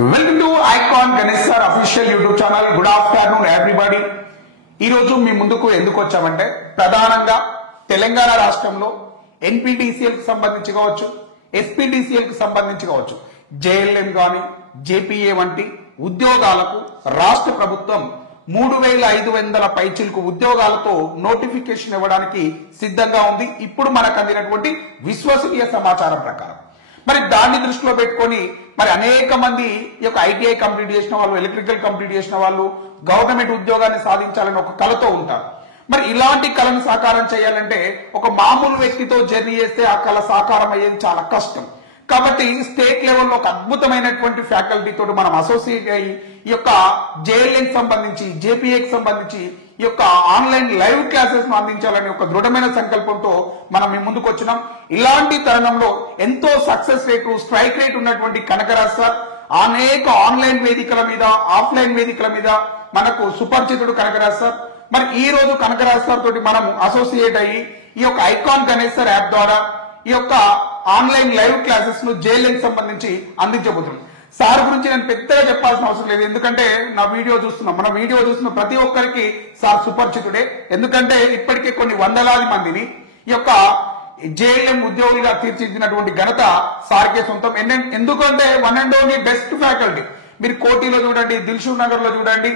Welcome to icon Ganesh sir official YouTube channel. Good afternoon everybody. ఈ రోజు మీ ముందుకు ఎందుకు వచ్చామంటే ప్రధానంగా తెలంగాణ రాష్ట్రంలో ఎన్పీటీసీఎల్ కి సంబంధించి కావచ్చు, ఎస్పీడీసీఎల్ కి సంబంధించి కావచ్చు, జేఎల్ఎం గాని జేపీఏ వంటి ఉద్యోగాలకు రాష్ట్ర ప్రభుత్వం 3500 పైచిలకు ఉద్యోగాలతో నోటిఫికేషన్ ఇవ్వడానికి సిద్ధంగా ఉంది. ఇప్పుడు మనకు అందినటువంటి విశ్వసనీయ సమాచారం ప్రకారం మరి దాన్ని దృష్టిలో పెట్టుకొని మరి అనేక మంది ఈ యొక్క ఐటీఐ కంప్లీట్ చేసిన వాళ్ళు, ఎలక్ట్రికల్ కంప్లీట్ చేసిన వాళ్ళు గవర్నమెంట్ ఉద్యోగాన్ని సాధించాలని ఒక కళతో ఉంటారు. మరి ఇలాంటి కళను సాకారం చేయాలంటే ఒక మామూలు వ్యక్తితో జర్నీ చేస్తే ఆ కళ సాకారం అయ్యేది చాలా కష్టం. కాబట్టి స్టేట్ లెవెల్లో ఒక అద్భుతమైనటువంటి ఫ్యాకల్టీ తోటి మనం అసోసియేట్ అయ్యి ఈ యొక్క జేఎల్ఎం సంబంధించి, జేపీఏకి సంబంధించి ఈ యొక్క ఆన్లైన్ లైవ్ క్లాసెస్ ను అందించాలని ఒక దృఢమైన సంకల్పంతో మనం మీ ముందుకు వచ్చినాం. ఇలాంటి తరుణంలో ఎంతో సక్సెస్ రేటు, స్ట్రైక్ రేట్ ఉన్నటువంటి కనకరాజ్ సార్ అనేక ఆన్లైన్ వేదికల మీద, ఆఫ్లైన్ వేదికల మీద మనకు సుపరిచితుడు కనకరాజ్ సార్. మరి ఈ రోజు కనకరాజ్ సార్ తోటి మనం అసోసియేట్ అయ్యి ఈ యొక్క ఐకాన్ గణేష్ సార్ యాప్ ద్వారా ఈ యొక్క ఆన్లైన్ లైవ్ క్లాసెస్ ను జేఎల్ఎం సంబంధించి అందించబోతున్నాం. సార్ గురించి నేను పెద్దగా చెప్పాల్సిన అవసరం లేదు, ఎందుకంటే మన వీడియో చూస్తున్న ప్రతి ఒక్కరికి సార్ సుపరిచితుడే. ఎందుకంటే ఇప్పటికే కొన్ని వందలాది మందిని ఈ యొక్క జేఎల్ఎం ఉద్యోగులుగా తీర్చిదిద్దినటువంటి ఘనత సార్కే సొంతం. ఎందుకంటే one and only best faculty. మీరు కోటిలో చూడండి, దిల్షుక్ నగర్ లో చూడండి,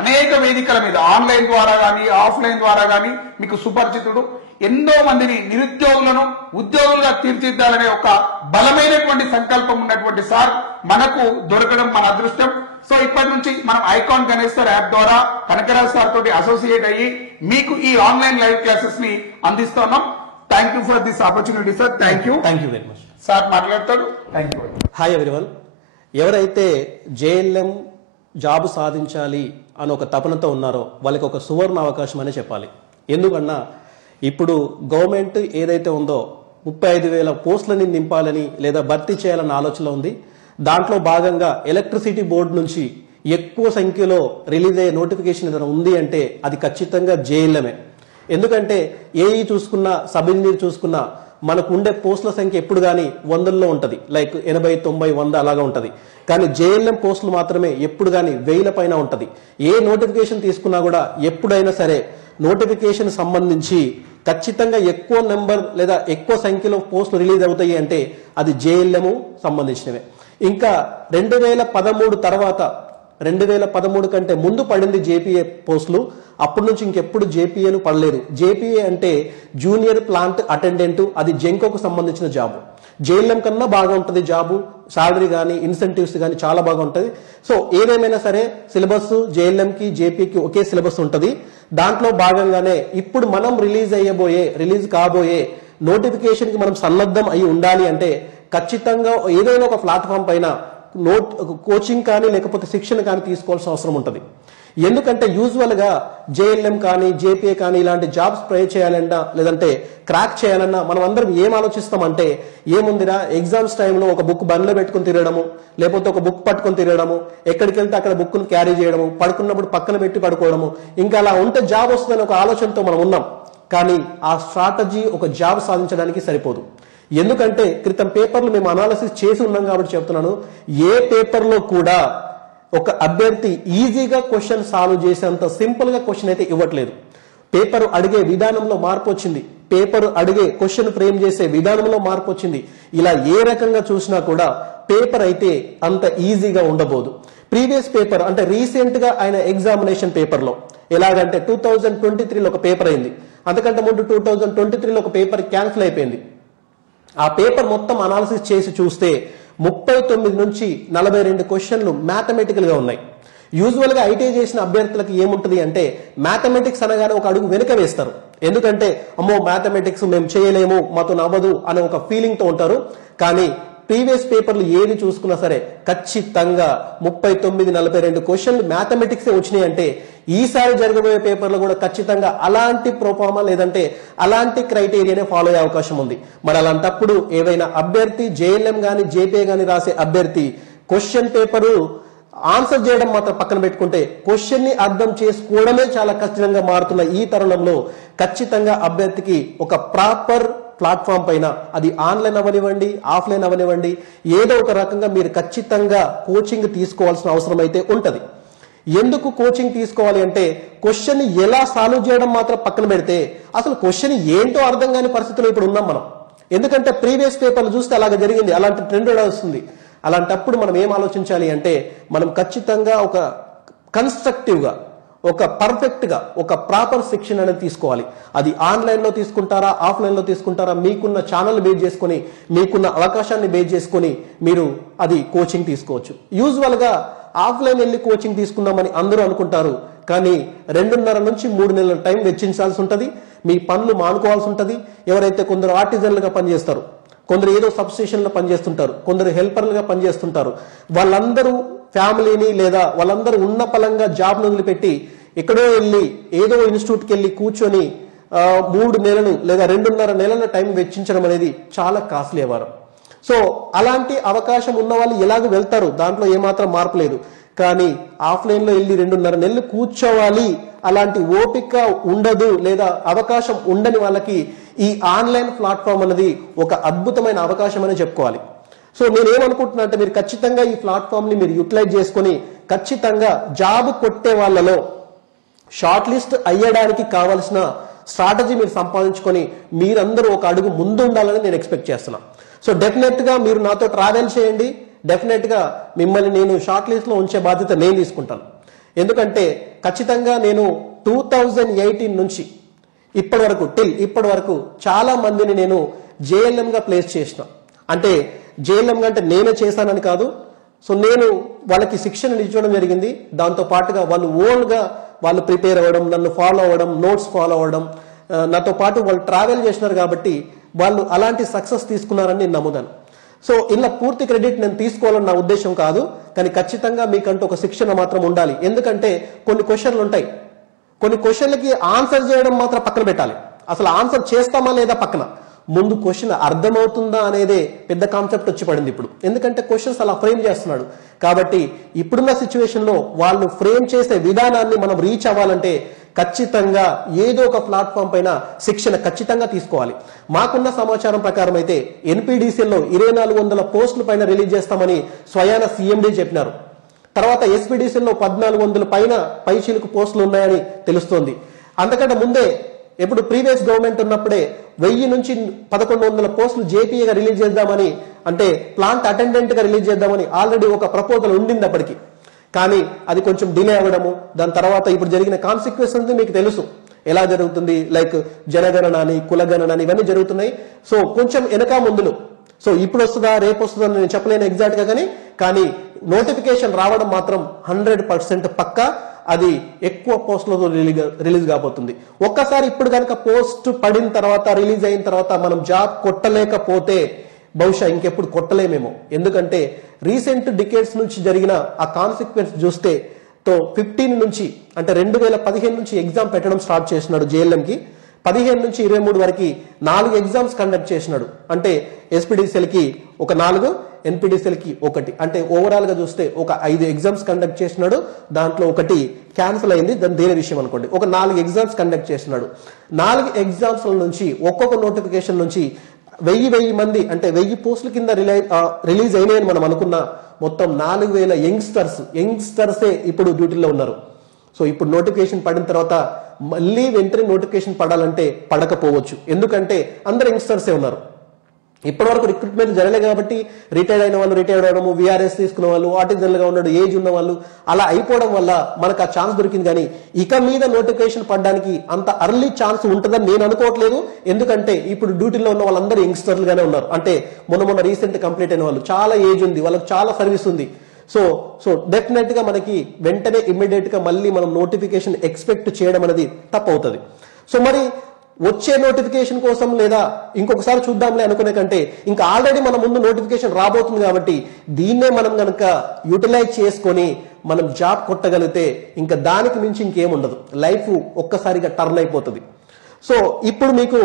అనేక వేదికల మీద ఆన్లైన్ ద్వారా గానీ ఆఫ్లైన్ ద్వారా గానీ మీకు సుపరిచితుడు. ఎన్నో మందిని నిరుద్యోగులను ఉద్యోగులుగా తీర్చిదిద్దాలనే ఒక బలమైనటువంటి సంకల్పం ఉన్నటువంటి సార్ మనకు దొరకడం మన అదృష్టం. సో ఇప్పటి నుంచి మనం ఐకాన్ గణేష్ సార్ యాప్ ద్వారా కనకరాజ్ సార్ తోటి అసోసియేట్ అయ్యి మీకు ఈ ఆన్లైన్ లైవ్ క్లాసెస్ ని అందిస్తున్నాం. Thank you for this opportunity sir. Thank you very much. Sir మాట్లాడతాడు. Thank you. Hi everyone. ఎవరైతే జేఎల్ఎం జాబ్ సాధించాలి అని ఒక తపనతో ఉన్నారో వాళ్ళకి ఒక సువర్ణ అవకాశం అనే చెప్పాలి. ఎందుకన్నా ఇప్పుడు గవర్నమెంట్ ఏదైతే ఉందో 35,000 పోస్టులని నింపాలని లేదా భర్తీ చేయాలన్న ఆలోచన ఉంది. దాంట్లో భాగంగా ఎలక్ట్రిసిటీ బోర్డు నుంచి ఎక్కువ సంఖ్యలో రిలీజ్ అయ్యే నోటిఫికేషన్ ఏదైనా ఉంది అంటే అది ఖచ్చితంగా జేఎల్ఎంఏ. ఎందుకంటే ఏఈ చూసుకున్నా, సబ్ ఇంజనీర్ చూసుకున్నా మనకు ఉండే పోస్టుల సంఖ్య ఎప్పుడు కానీ వందల్లో ఉంటుంది, లైక్ 80, 90, 100 అలాగా ఉంటుంది. కానీ జేఎల్ఎం పోస్టులు మాత్రమే ఎప్పుడు కానీ 1000 పైన ఉంటుంది. ఏ నోటిఫికేషన్ తీసుకున్నా కూడా ఎప్పుడైనా సరే నోటిఫికేషన్ సంబంధించి ఖచ్చితంగా ఎక్కువ నెంబర్ లేదా ఎక్కువ సంఖ్యలో పోస్టులు రిలీజ్ అవుతాయి అంటే అది జేఎల్ఎం సంబంధించినవే. ఇంకా 2013 తర్వాత 2013 కంటే ముందు పడింది జేపీఏ పోస్టులు. అప్పటి నుంచి ఇంకెప్పుడు జేపీఏను పడలేదు. జేపీఏ అంటే జూనియర్ ప్లాంట్ అటెండెంట్, అది జెంకోకు సంబంధించిన జాబు. జేఎల్ఎం కన్నా బాగా ఉంటుంది జాబు, సాలరీ కానీ ఇన్సెంటివ్స్ కానీ చాలా బాగా ఉంటుంది. సో ఏదేమైనా సరే సిలబస్ జేఎల్ఎంకి జేపీకి ఒకే సిలబస్ ఉంటుంది. దాంట్లో భాగంగానే ఇప్పుడు మనం రిలీజ్ కాబోయే నోటిఫికేషన్ కి మనం సన్నద్ధం అయి ఉండాలి అంటే ఖచ్చితంగా ఏదైనా ఒక ప్లాట్ఫామ్ పైన కోచింగ్ కానీ లేకపోతే శిక్షణ కానీ తీసుకోవాల్సిన అవసరం ఉంటుంది. ఎందుకంటే యూజువల్ గా జేఎల్ఎం కానీ జేపీఏ కానీ ఇలాంటి జాబ్స్ ట్రై చేయాలన్నా లేదంటే క్రాక్ చేయాలన్నా మనం అందరం ఏం ఆలోచిస్తామంటే ఏముందిరా ఎగ్జామ్స్ టైంలో ఒక బుక్ బండ్లో పెట్టుకుని తిరగడము, లేకపోతే ఒక బుక్ పట్టుకొని తిరగడము, ఎక్కడికి వెళ్తే అక్కడ బుక్ను క్యారీ చేయడము, పడుకున్నప్పుడు పక్కన పెట్టి పడుకోవడము, ఇంకా అలా ఉంటే జాబ్ వస్తుందని ఒక ఆలోచనతో మనం ఉన్నాం. కానీ ఆ స్ట్రాటజీ ఒక జాబ్ సాధించడానికి సరిపోదు. ఎందుకంటే క్రితం పేపర్లు మేము అనాలిసిస్ చేసి ఉన్నాం కాబట్టి చెప్తున్నాను. ఏ పేపర్లో కూడా ఒక అభ్యర్థి ఈజీగా క్వశ్చన్ సాల్వ్ చేసేంత సింపుల్ గా క్వశ్చన్ అయితే ఇవ్వట్లేదు. పేపర్ అడిగే విధానంలో మార్పు వచ్చింది, పేపర్ అడిగే క్వశ్చన్ ఫ్రేమ్ చేసే విధానంలో మార్పు వచ్చింది. ఇలా ఏ రకంగా చూసినా కూడా పేపర్ అయితే అంత ఈజీగా ఉండబోదు. ప్రీవియస్ పేపర్ అంటే రీసెంట్ గా ఆయన ఎగ్జామినేషన్ పేపర్ లో ఎలాగంటే 2023లో ఒక పేపర్ అయింది, అంతకంటే ముందు 2023లో ఒక పేపర్ క్యాన్సిల్ అయిపోయింది. ఆ పేపర్ మొత్తం అనాలిసిస్ చేసి చూస్తే 39 నుంచి 42 క్వశ్చన్లు మ్యాథమెటికల్ గా ఉన్నాయి. యూజువల్ గా ఐటీఐ చేసిన అభ్యర్థులకు ఏముంటుంది అంటే మ్యాథమెటిక్స్ అనగానే ఒక అడుగు వెనుక వేస్తారు. ఎందుకంటే అమ్మో మ్యాథమెటిక్స్ మేము చేయలేము, మాతో నవ్వదు అనే ఒక ఫీలింగ్ తో ఉంటారు. కానీ ప్రీవియస్ పేపర్లు ఏది చూసుకున్నా సరే ఖచ్చితంగా 39, 42 క్వశ్చన్లు మ్యాథమెటిక్స్ వచ్చినాయి అంటే ఈసారి జరగబోయే పేపర్లో కూడా ఖచ్చితంగా అలాంటి ప్రోఫార్మా లేదంటే అలాంటి క్రైటీరియానే ఫాలో అయ్యే అవకాశం ఉంది. మరి అలాంటప్పుడు ఏవైనా అభ్యర్థి జేఎల్ఎం గానీ జేపీఏ గానీ రాసే అభ్యర్థి క్వశ్చన్ పేపరు ఆన్సర్ చేయడం మాత్రం పక్కన పెట్టుకుంటే క్వశ్చన్ ని అర్థం చేసుకోవడమే చాలా కష్టంగా మారుతున్న ఈ తరుణంలో ఖచ్చితంగా అభ్యర్థికి ఒక ప్రాపర్ ప్లాట్ఫామ్ పైన, అది ఆన్లైన్ అవనివ్వండి, ఆఫ్లైన్ అవనివ్వండి, ఏదో ఒక రకంగా మీరు ఖచ్చితంగా కోచింగ్ తీసుకోవాల్సిన అవసరం అయితే ఉంటది. ఎందుకు కోచింగ్ తీసుకోవాలి అంటే, క్వశ్చన్ ఎలా సాల్వ్ చేయడం మాత్రం పక్కన పెడితే అసలు క్వశ్చన్ ఏంటో అర్థం కాని పరిస్థితిలో ఇప్పుడు ఉన్నాం మనం. ఎందుకంటే ప్రీవియస్ పేపర్లు చూస్తే అలాగ జరిగింది, అలాంటి ట్రెండ్ వస్తుంది. అలాంటప్పుడు మనం ఏం ఆలోచించాలి అంటే, మనం ఖచ్చితంగా ఒక కన్స్ట్రక్టివ్గా, ఒక పర్ఫెక్ట్గా, ఒక ప్రాపర్ శిక్షణ అనేది తీసుకోవాలి. అది ఆన్లైన్లో తీసుకుంటారా, ఆఫ్లైన్లో తీసుకుంటారా, మీకున్న ఛానల్ బేస్ చేసుకొని, మీకున్న అవకాశాన్ని బేస్ చేసుకొని మీరు అది కోచింగ్ తీసుకోవచ్చు. యూజువల్గా ఆఫ్లైన్ వెళ్ళి కోచింగ్ తీసుకుందామని అందరూ అనుకుంటారు, కానీ 2.5 నుంచి 3 నెలల టైం వెచ్చించాల్సి ఉంటుంది. మీ పనులు మానుకోవాల్సి ఉంటుంది. ఎవరైతే కొందరు ఆర్టిజన్లుగా పనిచేస్తారు, కొందరు ఏదో సబ్ స్టేషన్లో పనిచేస్తుంటారు, కొందరు హెల్పర్లుగా పనిచేస్తుంటారు, వాళ్ళందరూ ఫ్యామిలీని లేదా వాళ్ళందరూ ఉన్న పలంగా జాబ్ను వదిలిపెట్టి ఎక్కడో వెళ్ళి ఏదో ఇన్స్టిట్యూట్కి వెళ్ళి కూర్చొని 3 నెలలు లేదా 2.5 నెలల టైం వెచ్చించడం అనేది చాలా కాస్ట్లీ వ్యవహారం. సో అలాంటి అవకాశం ఉన్న వాళ్ళు ఎలాగో వెళ్తారు, దాంట్లో ఏమాత్రం మార్పు లేదు. కానీ ఆఫ్లైన్లో వెళ్ళి 2.5 నెలలు కూర్చోవాలి, అలాంటి ఓపిక ఉండదు లేదా అవకాశం ఉండని వాళ్ళకి ఈ ఆన్లైన్ ప్లాట్ఫామ్ అనేది ఒక అద్భుతమైన అవకాశం అని చెప్పుకోవాలి. సో నేనేమనుకుంటున్నా అంటే, మీరు ఖచ్చితంగా ఈ ప్లాట్ఫామ్ ని మీరు యూటిలైజ్ చేసుకొని ఖచ్చితంగా జాబ్ కొట్టే వాళ్ళలో షార్ట్ లిస్ట్ అయ్యడానికి కావాల్సిన స్ట్రాటజీ మీరు సంపాదించుకొని మీరందరూ ఒక అడుగు ముందు ఉండాలని నేను ఎక్స్పెక్ట్ చేస్తున్నా. సో డెఫినెట్ గా మీరు నాతో ట్రావెల్ చేయండి, డెఫినెట్ గా మిమ్మల్ని నేను షార్ట్ లిస్ట్ లో ఉంచే బాధ్యత నేను తీసుకుంటాను. ఎందుకంటే ఖచ్చితంగా నేను 2018 నుంచి ఇప్పటి వరకు చాలా మందిని నేను జేఎల్ఎం గా ప్లేస్ చేసిన. అంటే జేఎల్ఎం గా అంటే నేనే చేశానని కాదు, సో నేను వాళ్ళకి శిక్షణ ఇచ్చడం జరిగింది. దాంతో పాటుగా వాళ్ళు ఓన్ గా వాళ్ళు ప్రిపేర్ అవ్వడం, నన్ను ఫాలో అవ్వడం, నోట్స్ ఫాలో అవ్వడం, నాతో పాటు వాళ్ళు ట్రావెల్ చేసినారు కాబట్టి వాళ్ళు అలాంటి సక్సెస్ తీసుకున్నారని నేను నమ్ముతాను. సో ఇలా పూర్తి క్రెడిట్ నేను తీసుకోవాలని నా ఉద్దేశం కాదు, కానీ ఖచ్చితంగా మీకంటూ ఒక శిక్షణ మాత్రం ఉండాలి. ఎందుకంటే కొన్ని క్వశ్చన్లు ఉంటాయి, కొన్ని క్వశ్చన్లకి ఆన్సర్ చేయడం మాత్రం పక్కన పెట్టాలి. అసలు ఆన్సర్ చేస్తామా లేదా పక్కన, ముందు క్వశ్చన్ అర్థమవుతుందా అనేదే పెద్ద కాన్సెప్ట్ వచ్చి పడింది ఇప్పుడు. ఎందుకంటే క్వశ్చన్స్ అలా ఫ్రేమ్ చేస్తున్నాడు కాబట్టి ఇప్పుడున్న సిచ్యువేషన్ లో వాళ్ళు ఫ్రేమ్ చేసే విధానాన్ని మనం రీచ్ అవ్వాలంటే ఖచ్చితంగా ఏదో ఒక ప్లాట్ఫామ్ పైన శిక్షణ ఖచ్చితంగా తీసుకోవాలి. మాకున్న సమాచారం ప్రకారం అయితే ఎన్పీడీసీఎల్లో 2400 పోస్టుల పైన రిలీజ్ చేస్తామని స్వయాన సీఎండీ చెప్పినారు. తర్వాత ఎస్పీడీసీఎల్లో 1400 పైచీలకు పోస్టులు ఉన్నాయని తెలుస్తోంది. అంతకంటే ముందే ఎప్పుడు ప్రీవియస్ గవర్నమెంట్ ఉన్నప్పుడే 1000 నుంచి 1100 పోస్టులు జేపీఏగా రిలీజ్ చేద్దామని, అంటే ప్లాంట్ అటెండెంట్ గా రిలీజ్ చేద్దామని ఆల్రెడీ ఒక ప్రపోజల్ ఉండింది అప్పటికి. కానీ అది కొంచెం డిలే అవ్వడము, దాని తర్వాత ఇప్పుడు జరిగిన కాన్సిక్వెన్సెస్ మీకు తెలుసు ఎలా జరుగుతుంది. లైక్ జనగణన అని, కులగణన అని ఇవన్నీ జరుగుతున్నాయి. సో కొంచెం వెనక ముందులు. సో ఇప్పుడు వస్తుందా రేపు వస్తుందా నేను చెప్పలేను ఎగ్జాక్ట్ గా, కానీ నోటిఫికేషన్ రావడం మాత్రం 100% పక్కా. అది ఎక్కువ పోస్టులతో రిలీజ్ కాబోతుంది. ఒక్కసారి ఇప్పుడు కనుక పోస్ట్ పడిన తర్వాత, రిలీజ్ అయిన తర్వాత మనం జాబ్ కొట్టలేకపోతే బహుశా ఇంకెప్పుడు కొట్టలేమేమో. ఎందుకంటే రీసెంట్ డికేట్స్ నుంచి జరిగిన ఆ కాన్సిక్వెన్స్ చూస్తే 15 నుంచి అంటే 2015 నుంచి ఎగ్జామ్ పెట్టడం స్టార్ట్ చేసినాడు జేఎల్ఎంకి. 15 నుంచి 23 వరకు 4 ఎగ్జామ్స్ కండక్ట్ చేసినాడు. అంటే ఎస్పీడీసీఎల్కి ఒక 4, ఎన్పీడీసీఎల్కి 1, అంటే ఓవరాల్ గా చూస్తే ఒక 5 ఎగ్జామ్స్ కండక్ట్ చేసినాడు. దాంట్లో ఒకటి క్యాన్సిల్ అయింది, దాని దేని విషయం అనుకోండి. ఒక 4 ఎగ్జామ్స్ కండక్ట్ చేసినాడు. 4 ఎగ్జామ్స్ నుంచి ఒక్కొక్క నోటిఫికేషన్ నుంచి 1000 మంది అంటే 1000 పోస్టుల కింద రిలీజ్ అయినాయని మనం అనుకున్న మొత్తం 4000 యంగ్స్టర్సే ఇప్పుడు డ్యూటీలో ఉన్నారు. సో ఇప్పుడు నోటిఫికేషన్ పడిన తర్వాత మళ్ళీ వెంటనే నోటిఫికేషన్ పడాలంటే పడకపోవచ్చు. ఎందుకంటే అందరు యంగ్స్టర్సే ఉన్నారు. ఇప్పటివరకు రిక్రూట్మెంట్ జరగలేదు కాబట్టి రిటైర్డ్ అయిన వాళ్ళు రిటైర్డ్ అవడము, వీఆర్ఎస్ తీసుకున్న వాళ్ళు, ఆర్టిజన్లుగా ఉన్నాడు, ఏజ్ ఉన్న వాళ్ళు అలా అయిపోవడం వల్ల మనకు ఆ ఛాన్స్ దొరికింది. కానీ ఇక మీద నోటిఫికేషన్ పడడానికి అంత అర్లీ ఛాన్స్ ఉంటుందని నేను అనుకోవట్లేదు. ఎందుకంటే ఇప్పుడు డ్యూటీలో ఉన్న వాళ్ళందరూ యంగ్స్టర్లుగానే ఉన్నారు. అంటే మొన్న రీసెంట్ కంప్లీట్ అయిన వాళ్ళు, చాలా ఏజ్ ఉంది, వాళ్ళకి చాలా సర్వీస్ ఉంది. సో డెఫినెట్ గా మనకి వెంటనే ఇమ్మీడియట్ గా మళ్ళీ మనం నోటిఫికేషన్ ఎక్స్పెక్ట్ చేయడం అనేది తప్పవుతుంది. సో మరి వచ్చే నోటిఫికేషన్ కోసం లేదా ఇంకొకసారి చూద్దాంలే అనుకునే కంటే ఇంకా ఆల్రెడీ మన ముందు నోటిఫికేషన్ రాబోతుంది కాబట్టి దీన్నే మనం కనుక యూటిలైజ్ చేసుకొని మనం జాబ్ కొట్టగలిగితే ఇంకా దానికి మించి ఇంకేముండదు. లైఫ్ ఒక్కసారిగా టర్న్ అయిపోతుంది. సో ఇప్పుడు మీకు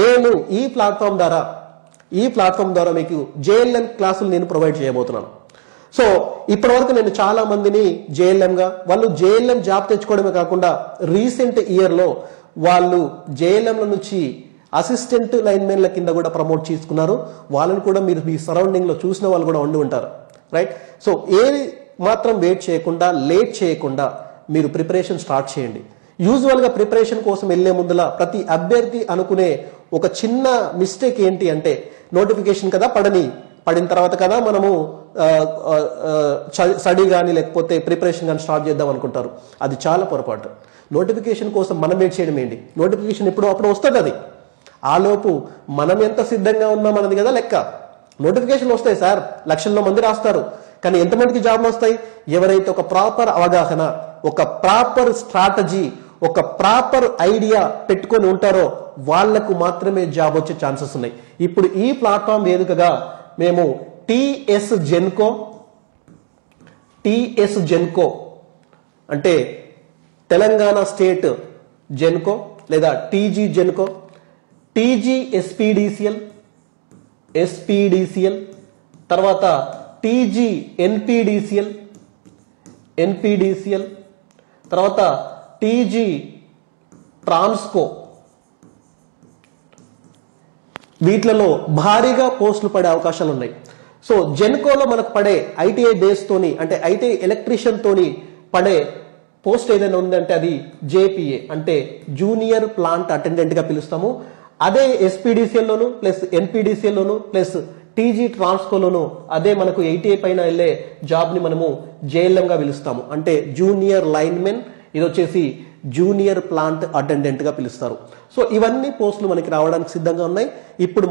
నేను ఈ ప్లాట్ఫామ్ ద్వారా మీకు జేఎల్ఎం క్లాసులు నేను ప్రొవైడ్ చేయబోతున్నాను. సో ఇప్పటి వరకు నేను చాలా మందిని వాళ్ళు జేఎల్ఎం జాబ్ తెచ్చుకోవడమే కాకుండా రీసెంట్ ఇయర్ లో వాళ్ళు జేఎల్ఎంల నుంచి అసిస్టెంట్ లైన్మెన్ల కింద కూడా ప్రమోట్ చేసుకున్నారు. వాళ్ళని కూడా మీరు మీ సరౌండింగ్లో చూసిన వాళ్ళు కూడా ఉండి ఉంటారు, రైట్? సో ఏది మాత్రం వెయిట్ చేయకుండా, లేట్ చేయకుండా మీరు ప్రిపరేషన్ స్టార్ట్ చేయండి. యూజువల్గా ప్రిపరేషన్ కోసం వెళ్లే ముందులా ప్రతి అభ్యర్థి అనుకునే ఒక చిన్న మిస్టేక్ ఏంటి అంటే, నోటిఫికేషన్ కదా పడిన తర్వాత కదా మనము స్టడీ కానీ లేకపోతే ప్రిపరేషన్ కానీ స్టార్ట్ చేద్దాం అనుకుంటారు. అది చాలా పొరపాటు. నోటిఫికేషన్ కోసం మనం వెయిట్ చేయడం ఏంటి? నోటిఫికేషన్ ఎప్పుడు అప్పుడు వస్తుంది. అది ఆలోపు మనం ఎంత సిద్ధంగా ఉన్నాం అన్నది కదా లెక్క. నోటిఫికేషన్ వస్తాయి సార్, లక్షల్లో మంది రాస్తారు, కానీ ఎంతమందికి జాబ్లు వస్తాయి? ఎవరైతే ఒక ప్రాపర్ అవగాహన, ఒక ప్రాపర్ స్ట్రాటజీ, ఒక ప్రాపర్ ఐడియా పెట్టుకొని ఉంటారో వాళ్లకు మాత్రమే జాబ్ వచ్చే ఛాన్సెస్ ఉన్నాయి. ఇప్పుడు ఈ ప్లాట్ఫామ్ వేదికగా మేము టిఎస్ జెన్కో అంటే తెలంగాణ స్టేట్ జెన్కో లేదా టీజీ జెన్కో, టీజీ ఎస్పీడీసీఎల్, తర్వాత టీజీ ఎన్పీడీసీఎల్, తర్వాత టీజీ ట్రాన్స్కో, వీటిలలో భారీగా పోస్టులు పడే అవకాశాలు ఉన్నాయి. సో జెన్కోలో మనకు పడే ఐటీఐ బేస్ తోని అంటే ఐటీఐ ఎలక్ట్రీషియన్ తోని పడే పోస్ట్ ఏదైనా ఉందంటే అది జేపీఏ అంటే జూనియర్ ప్లాంట్ అటెండెంట్ గా పిలుస్తాము. అదే ఎస్పీడీసీఎల్లోను ప్లస్ ఎన్పీడీసీఎల్లోను ప్లస్ టీజీ ట్రాన్స్కోలోను అదే మనకు ఐటీఐ పైన వెళ్ళే జాబ్ ని మనము జేఎల్ఎం గా పిలుస్తాము. అంటే జూనియర్ లైన్మెన్, ఇది వచ్చేసి జూనియర్ ప్లాంట్ అటెండెంట్ గా పిలుస్తారు. సో ఇవన్నీ పోస్టులు మనకి రావడానికి సిద్ధంగా ఉన్నాయి. ఇప్పుడు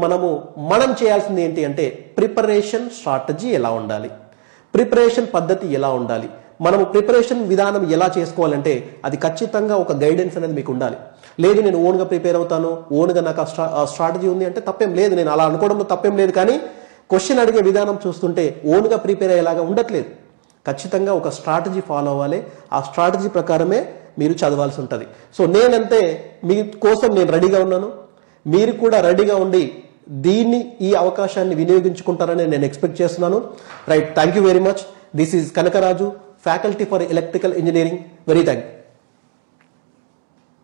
మనం చేయాల్సింది ఏంటి అంటే ప్రిపరేషన్ స్ట్రాటజీ ఎలా ఉండాలి, ప్రిపరేషన్ పద్ధతి ఎలా ఉండాలి, మనము ప్రిపరేషన్ విధానం ఎలా చేసుకోవాలంటే అది ఖచ్చితంగా ఒక గైడెన్స్ అనేది మీకు ఉండాలి. లేదు నేను ఓన్గా ప్రిపేర్ అవుతాను, ఓన్గా నాకు ఆ స్ట్రాటజీ ఉంది అంటే తప్పేం లేదు, నేను అలా అనుకోవడంలో తప్పేం లేదు. కానీ క్వశ్చన్ అడిగే విధానం చూస్తుంటే ఓన్గా ప్రిపేర్ అయ్యేలాగా ఉండట్లేదు. ఖచ్చితంగా ఒక స్ట్రాటజీ ఫాలో అవ్వాలి, ఆ స్ట్రాటజీ ప్రకారమే మీరు చదవాల్సి ఉంటుంది. సో నేనంతే మీ కోసం నేను రెడీగా ఉన్నాను, మీరు కూడా రెడీగా ఉండి ఈ అవకాశాన్ని వినియోగించుకుంటారని నేను ఎక్స్పెక్ట్ చేస్తున్నాను. Right, thank you very much. This is Kanakaraju, faculty for electrical engineering. Very thank you.